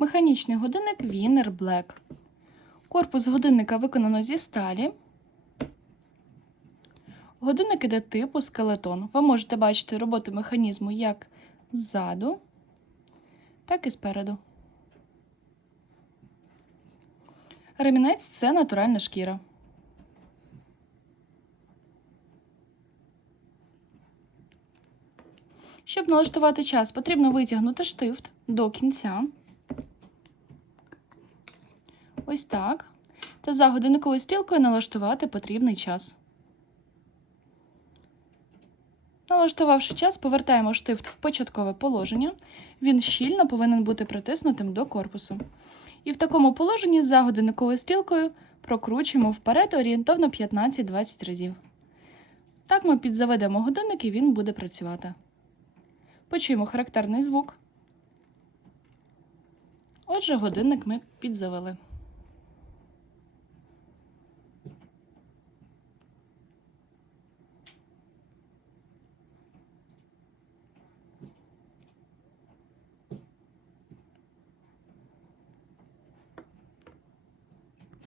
Механічний годинник Wiener Black. Корпус годинника виконано зі сталі. Годинник іде типу скелетон. Ви можете бачити роботу механізму як ззаду, так і спереду. Ремінець це натуральна шкіра. Щоб налаштувати час, потрібно витягнути штифт до кінця. Ось так. Та за годинниковою стрілкою налаштувати потрібний час. Налаштувавши час, повертаємо штифт в початкове положення. Він щільно повинен бути притиснутим до корпусу. І в такому положенні за годинниковою стрілкою прокручуємо вперед орієнтовно 15-20 разів. Так ми підзаведемо годинник і він буде працювати. Почуємо характерний звук. Отже, годинник ми підзавели.